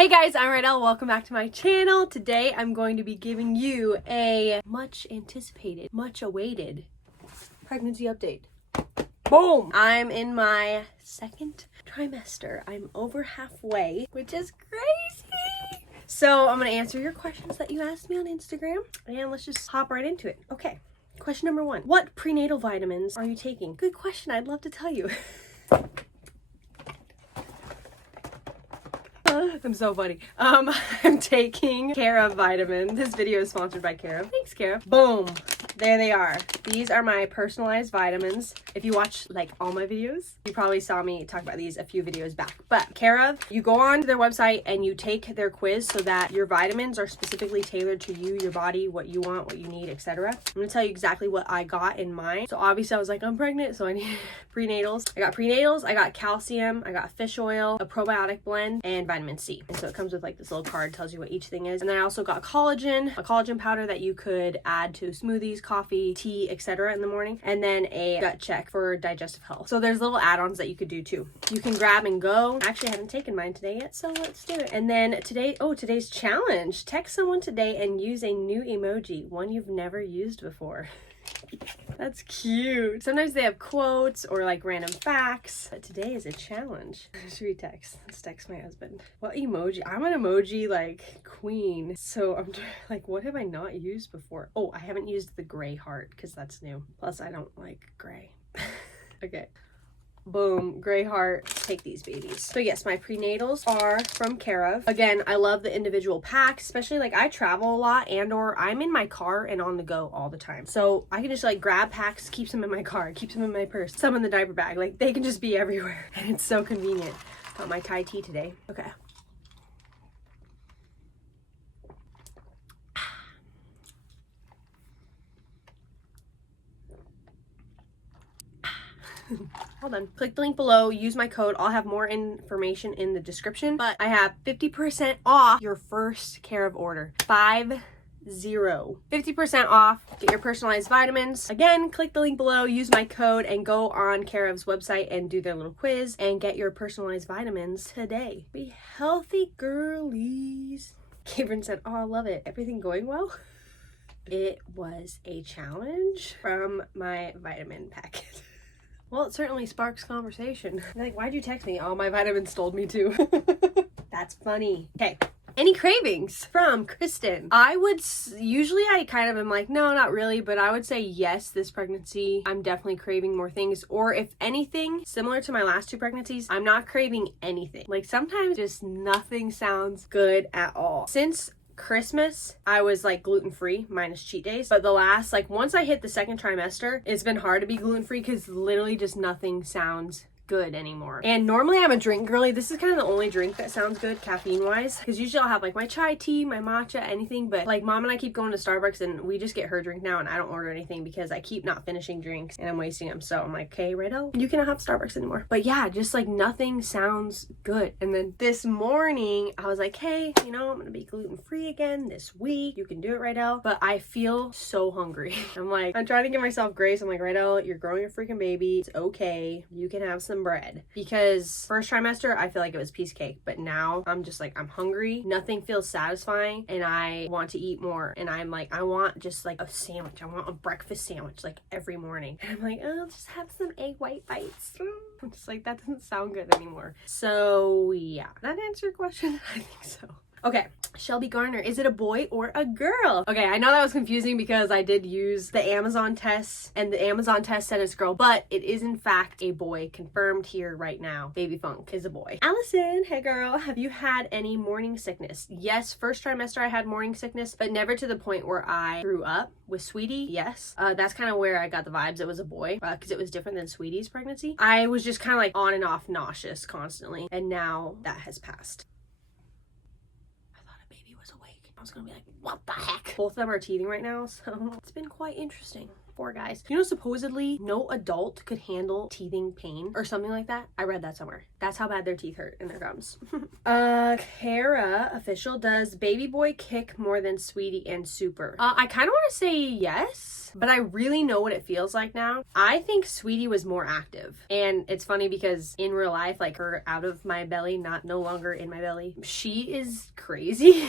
Hey guys, I'm Rydel. Welcome back to my channel. Today I'm going to be giving you a much anticipated, much awaited pregnancy update. Boom! I'm in my second trimester. I'm over halfway, which is crazy. So I'm going to answer your questions that you asked me on Instagram, and let's just hop right into it. Okay, question number 1. What prenatal vitamins are you taking? Good question. I'd love to tell you. I'm so funny. I'm taking Cara vitamin. This video is sponsored by Cara. Thanks, Cara. Boom. There they are. These are my personalized vitamins. If you watch like all my videos, you probably saw me talk about these a few videos back. But Cara, you go on their website and you take their quiz so that your vitamins are specifically tailored to you, your body, what you want, what you need, etc. I'm gonna tell you exactly what I got in mine. So obviously I was like, I'm pregnant, so I need prenatals. I got prenatals, I got calcium, I got fish oil, a probiotic blend, and vitamin C. And so it comes with like this little card, tells you what each thing is. And then I also got collagen, a collagen powder that you could add to smoothies, coffee, tea, etc. in the morning, and then a gut check for digestive health. So there's little add-ons that you could do too. You can grab and go. Actually, I haven't taken mine today yet, so let's do it. And then today, today's challenge. Text someone today and use a new emoji, one you've never used before. That's cute. Sometimes they have quotes or like random facts, but today is a challenge. Should we text? Let's text my husband. What emoji? I'm an emoji like queen. So I'm like, what have I not used before? Oh, I haven't used the gray heart because that's new. Plus I don't like gray. Okay. Boom, gray heart. Take these babies. So yes, my prenatals are from Cara. Again, I love the individual packs, especially like I travel a lot and or I'm in my car and on the go all the time. So I can just like grab packs, keep some in my car, keep some in my purse, some in the diaper bag. Like they can just be everywhere and it's so convenient. Got my Thai tea today. Okay. Hold on. Click the link below, use my code. I'll have more information in the description, but I have 50% off your first Cara order. 50. 50% off. Get your personalized vitamins. Again, click the link below, use my code, and go on Cara's website and do their little quiz and get your personalized vitamins today. Be healthy, girlies. Cameron said, oh, I love it. Everything going well? It was a challenge from my vitamin packet. Well, it certainly sparks conversation. Like, why'd you text me? Oh, my vitamins told me to. That's funny. Okay. Any cravings from Kristen? I would usually I kind of am like, no, not really, but I would say yes, this pregnancy, I'm definitely craving more things. Or if anything, similar to my last 2 pregnancies, I'm not craving anything. Like sometimes just nothing sounds good at all. Since Christmas, I was like gluten-free minus cheat days, but the last, like once I hit the second trimester, it's been hard to be gluten-free because literally just nothing sounds good anymore. And normally I'm a drink girly. This is kind of the only drink that sounds good caffeine wise, because usually I'll have like my chai tea, my matcha, anything, but like mom and I keep going to Starbucks and we just get her drink now and I don't order anything because I keep not finishing drinks and I'm wasting them. So I'm like, okay, Rydel, you cannot have Starbucks anymore. But yeah, just like nothing sounds good. And then this morning I was like, hey, you know, I'm gonna be gluten-free again this week. You can do it, Rydel. But I feel so hungry. I'm like, I'm trying to give myself grace. I'm like, Rydel, you're growing a freaking baby. It's okay. You can have some bread. Because first trimester I feel like it was piece cake, but now I'm just like, I'm hungry, nothing feels satisfying, and I want to eat more. And I'm like, I want just like a sandwich. I want a breakfast sandwich like every morning. And I'm like, oh, I'll just have some egg white bites. I'm just like, that doesn't sound good anymore. So yeah, that answer your question? I think so. Okay, Shelby Garner, is it a boy or a girl? Okay, I know that was confusing because I did use the Amazon test and the Amazon test said it's girl, but it is in fact a boy, confirmed here right now. Baby Funk is a boy. Allison, hey girl, have you had any morning sickness? Yes, first trimester I had morning sickness, but never to the point where I threw up. With Sweetie, yes. That's kind of where I got the vibes it was a boy, because it was different than Sweetie's pregnancy. I was just kind of like on and off nauseous constantly, and now that has passed. I was gonna be like, what the heck? Both of them are teething right now, so it's been quite interesting. Poor guys. You know, supposedly no adult could handle teething pain or something like that. I read that somewhere. That's how bad their teeth hurt in their gums. Kara official, does baby boy kick more than Sweetie and Super? I kind of want to say yes, but I really know what it feels like now. I think Sweetie was more active, and it's funny because in real life, like her out of my belly, not no longer in my belly, she is crazy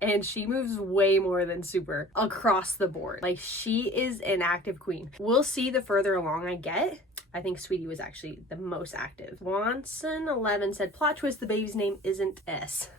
and she moves way more than Super across the board. Like, she is an active queen. We'll see the further along I get. I think Sweetie was actually the most active. Swanson11 said, plot twist, the baby's name isn't S.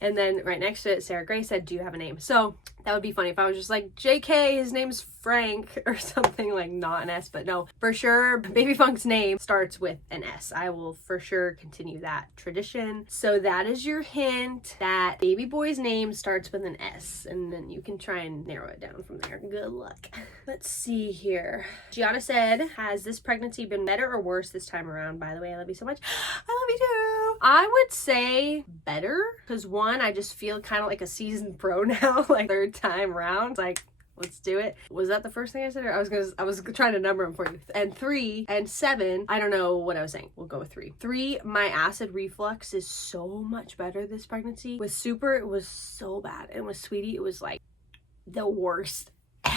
And then right next to it, Sarah Gray said, do you have a name? So that would be funny if I was just like, JK, his name's Frank or something, like not an S, but no, for sure, Baby Funk's name starts with an S. I will for sure continue that tradition. So that is your hint that baby boy's name starts with an S, and then you can try and narrow it down from there. Good luck. Let's see here. Gianna said, has this pregnancy been better or worse this time around? By the way, I love you so much. I love you too. I would say better, because one, I just feel kind of like a seasoned pro now, like third time around, like, let's do it. Was that the first thing I said? Or I was trying to number them for you. And 3 and 7, I don't know what I was saying. We'll go with 3. 3, my acid reflux is so much better this pregnancy. With Super, it was so bad. And with Sweetie, it was like the worst ever.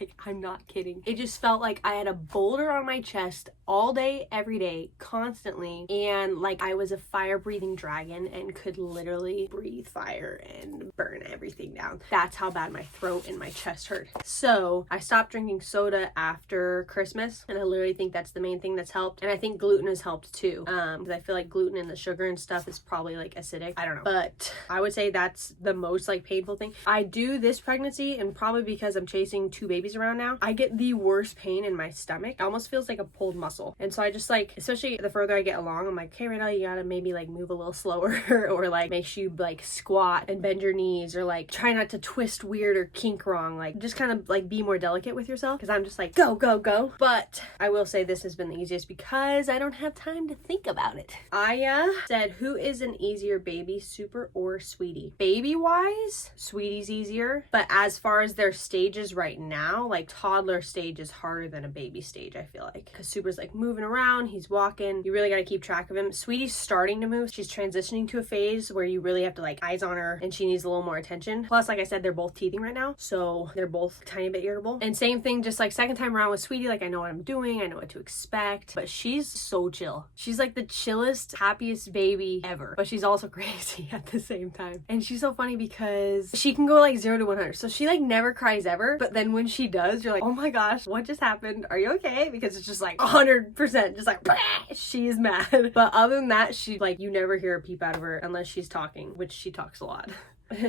Like, I'm not kidding. It just felt like I had a boulder on my chest all day, every day, constantly. And like I was a fire-breathing dragon and could literally breathe fire and burn everything down. That's how bad my throat and my chest hurt. So I stopped drinking soda after Christmas. And I literally think that's the main thing that's helped. And I think gluten has helped too. Because I feel like gluten and the sugar and stuff is probably like acidic. I don't know. But I would say that's the most like painful thing. I do this pregnancy, and probably because I'm chasing 2 babies around now, I get the worst pain in my stomach. It almost feels like a pulled muscle. And so I just like, especially the further I get along, I'm like, okay, Rydel, you gotta maybe like move a little slower or like make sure you like squat and bend your knees, or like try not to twist weird or kink wrong. Like just kind of like be more delicate with yourself, because I'm just like, go, go, go. But I will say this has been the easiest because I don't have time to think about it. Aya said, who is an easier baby, Super or Sweetie? Baby wise, Sweetie's easier, but as far as their stages right now, like toddler stage is harder than a baby stage, I feel like, because Super's like moving around, he's walking, you really got to keep track of him. Sweetie's starting to move, she's transitioning to a phase where you really have to like eyes on her, and she needs a little more attention. Plus, like I said, they're both teething right now, so they're both a tiny bit irritable. And same thing, just like second time around with Sweetie, like I know what I'm doing, I know what to expect, but she's so chill. She's like the chillest, happiest baby ever, but she's also crazy at the same time. And she's so funny because she can go like 0 to 100, so she like never cries ever, but then when she does, you're like, oh my gosh, what just happened? Are you okay? Because it's just like 100%, just like, she is mad. But other than that, she like, you never hear a peep out of her unless she's talking, which she talks a lot.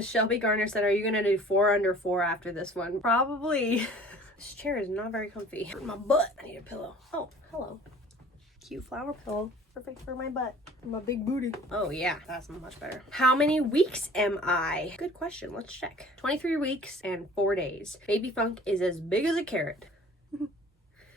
Shelby Garner said, are you gonna do 4 under 4 after this one? Probably. This chair is not very comfy. Hurt my butt. I need a pillow. Oh, hello. Cute flower pillow. Perfect for my butt. My big booty. Oh yeah, that's much better. How many weeks am I? Good question. Let's check. 23 weeks and 4 days. Baby Funk is as big as a carrot.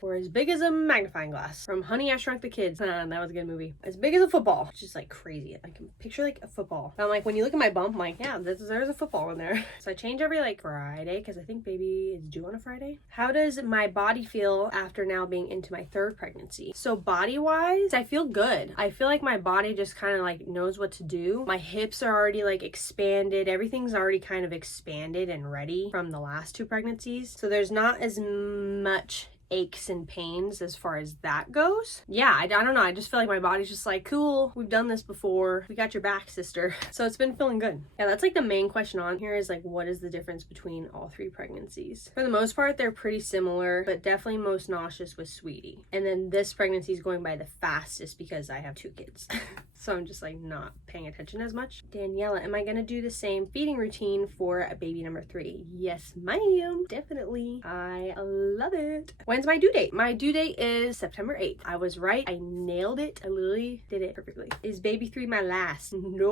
Or as big as a magnifying glass. From Honey, I Shrunk the Kids. That was a good movie. As big as a football. Which is like crazy. I can picture like a football. I'm like, when you look at my bump, I'm like, yeah, there's a football in there. So I change every like Friday, because I think baby is due on a Friday. How does my body feel after now being into my 3rd pregnancy? So body wise, I feel good. I feel like my body just kind of like knows what to do. My hips are already like expanded. Everything's already kind of expanded and ready from the last 2 pregnancies. So there's not as much aches and pains as far as that goes. Yeah, I don't know. I just feel like my body's just like, cool, we've done this before. We got your back, sister. So it's been feeling good. Yeah, that's like the main question on here is like, what is the difference between all 3 pregnancies? For the most part, they're pretty similar, but definitely most nauseous with Sweetie. And then this pregnancy is going by the fastest because I have 2 kids. So I'm just like not paying attention as much. Daniela, am I gonna do the same feeding routine for baby number 3? Yes, ma'am. Definitely. I love it. When's my due date? My due date is September 8th. I was right. I nailed it. I literally did it perfectly. Is baby 3 my last? No,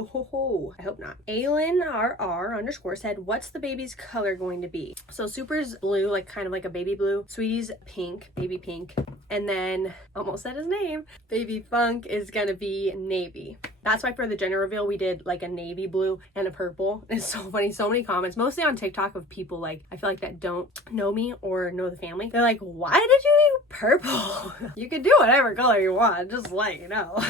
I hope not. Aylin RR_ said, what's the baby's color going to be? So Super's blue, like kind of like a baby blue. Sweetie's pink, baby pink. And then, almost said his name, Baby Funk is gonna be navy. That's why for the gender reveal, we did like a navy blue and a purple. It's so funny. So many comments, mostly on TikTok, of people like, I feel like that don't know me or know the family. They're like, why did you do purple? You can do whatever color you want, just let you know.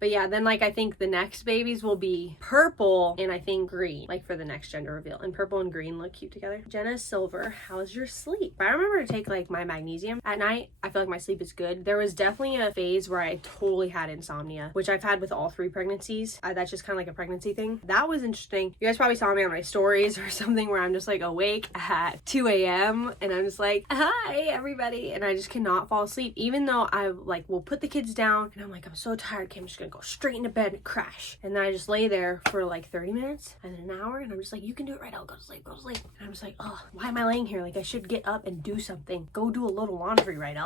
But yeah, then like I think the next babies will be purple and I think green, like for the next gender reveal. And purple and green look cute together. Jenna Silver, how's your sleep? I remember to take like my magnesium at night. I feel like my sleep is good. There was definitely a phase where I totally had insomnia, which I've had with all 3 pregnancies. That's just kind of like a pregnancy thing. That was interesting. You guys probably saw me on my stories or something where I'm just like awake at 2 a.m. and I'm just like, hi everybody. And I just cannot fall asleep, even though I like will put the kids down and I'm like, I'm so tired. Okay, I'm just gonna go straight into bed and crash. And then I just lay there for like 30 minutes and then an hour and I'm just like, you can do it, right? I'll go to sleep, go to sleep. And I'm just like, oh, why am I laying here? Like I should get up and do something. Go do a little laundry, right?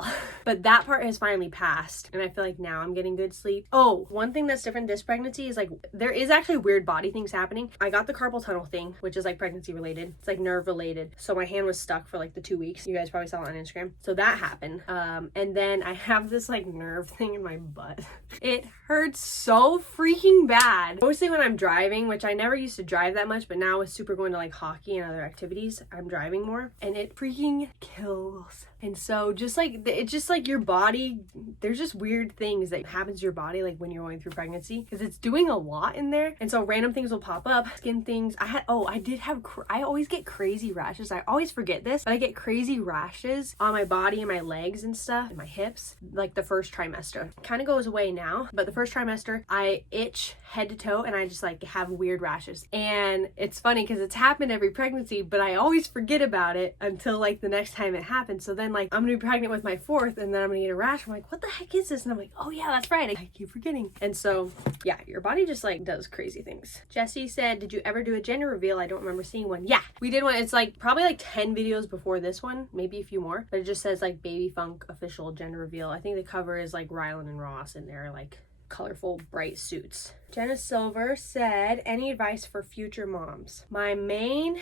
But that part has finally passed and I feel like now I'm getting good sleep. Oh, one thing that's different this pregnancy is like, there is actually weird body things happening. I got the carpal tunnel thing, which is like pregnancy related. It's like nerve related. So my hand was stuck for like the 2 weeks. You guys probably saw it on Instagram. So that happened. And then I have this like nerve thing in my butt. It hurts so freaking bad. Mostly when I'm driving, which I never used to drive that much, but now with Super going to like hockey and other activities, I'm driving more and it freaking kills. And so just like, it's just like your body, there's just weird things that happens to your body like when you're going through pregnancy because it's doing a lot in there. And so random things will pop up, skin things. I always get crazy rashes. I always forget this, but I get crazy rashes on my body and my legs and stuff and my hips, like the first trimester. Kind of goes away now, but the first trimester, I itch head to toe and I just like have weird rashes. And it's funny because it's happened every pregnancy, but I always forget about it until like the next time it happens. So then like I'm gonna be pregnant with my 4th and then I'm gonna get a rash. I'm like, what the heck is this? And I'm like, oh yeah, that's right. I keep forgetting. And so yeah, your body just like does crazy things. Jessie said, did you ever do a gender reveal? I don't remember seeing one. Yeah, we did one. It's like probably like 10 videos before this one, maybe a few more, but it just says like Baby Funk official gender reveal. I think the cover is like Rylan and Ross in their like colorful bright suits. Jenna Silver said, any advice for future moms? My main,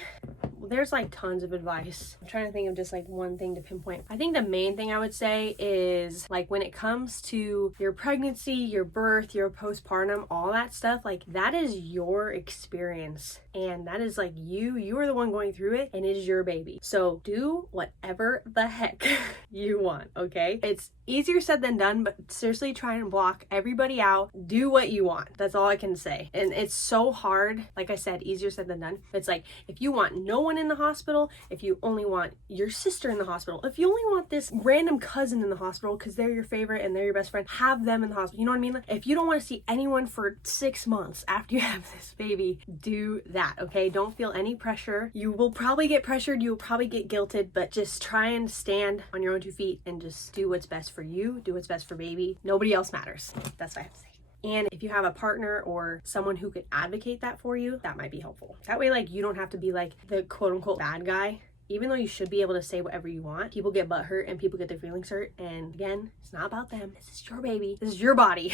there's like tons of advice. I'm trying to think of just like one thing to pinpoint. I think the main thing I would say is like when it comes to your pregnancy, your birth, your postpartum, all that stuff, like that is your experience and that is like you are the one going through it and it is your baby. So do whatever the heck you want, okay? It's easier said than done, but seriously try and block everybody out. Do what you want. That's all I can say. And it's so hard. Like I said, easier said than done. It's like if you want no one in the hospital, if you only want your sister in the hospital, if you only want this random cousin in the hospital because they're your favorite and they're your best friend, have them in the hospital. You know what I mean? Like, if you don't want to see anyone for 6 months after you have this baby, do that, okay? Don't feel any pressure. You will probably get pressured. You will probably get guilted, but just try and stand on your own 2 feet and just do what's best for you. Do what's best for baby. Nobody else matters. That's what I have to say. And if you have a partner or someone who could advocate that for you, that might be helpful. That way, like, you don't have to be like the quote unquote bad guy. Even though you should be able to say whatever you want, people get butt hurt and people get their feelings hurt. And again, it's not about them. This is your baby. This is your body.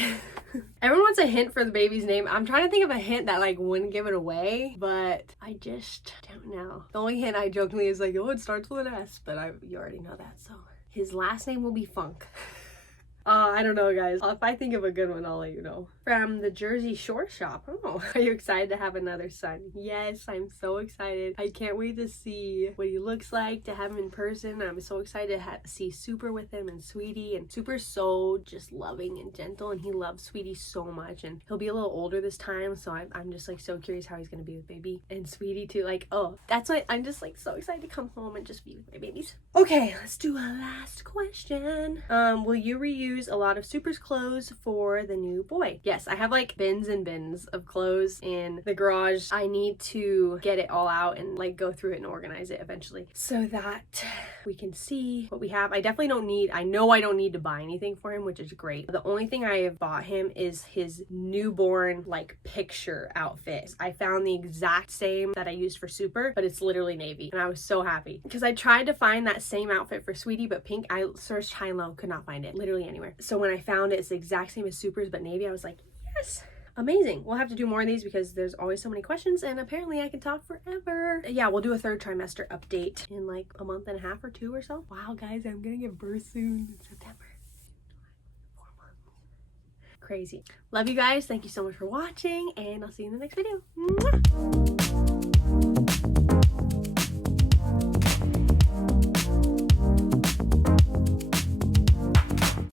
Everyone wants a hint for the baby's name. I'm trying to think of a hint that like wouldn't give it away, but I just don't know. The only hint I jokingly is like, oh, it starts with an S, but you already know that. So his last name will be Funk. I don't know, guys. If I think of a good one, I'll let you know. From the Jersey Shore shop. Oh, are you excited to have another son? Yes, I'm so excited. I can't wait to see what he looks like, to have him in person. I'm so excited to see Super with him and Sweetie. And Super's so just loving and gentle, and he loves Sweetie so much. And he'll be a little older this time, so I'm just like so curious how he's gonna be with baby and Sweetie too. Like, oh, that's why I'm just like so excited to come home and just be with my babies. Okay, let's do a last question. Will you reuse a lot of Super's clothes for the new boy? Yes, I have like bins and bins of clothes in the garage. I need to get it all out and like go through it and organize it eventually so that we can see what we have. I definitely don't need, I know I don't need to buy anything for him, which is great. The only thing I have bought him is his newborn like picture outfit. I found the exact same that I used for Super, but it's literally navy, and I was so happy because I tried to find that same outfit for Sweetie, but pink. I searched high and low, could not find it literally anywhere. So when I found it, it's the exact same as Super's but navy, I was like, yes, amazing. We'll have to do more of these because there's always so many questions and apparently I can talk forever. Yeah, we'll do a 3rd trimester update in like a month and a half or 2 or so. Wow, guys, I'm gonna give birth soon in September. Crazy. Love you guys. Thank you so much for watching, and I'll see you in the next video. Mwah!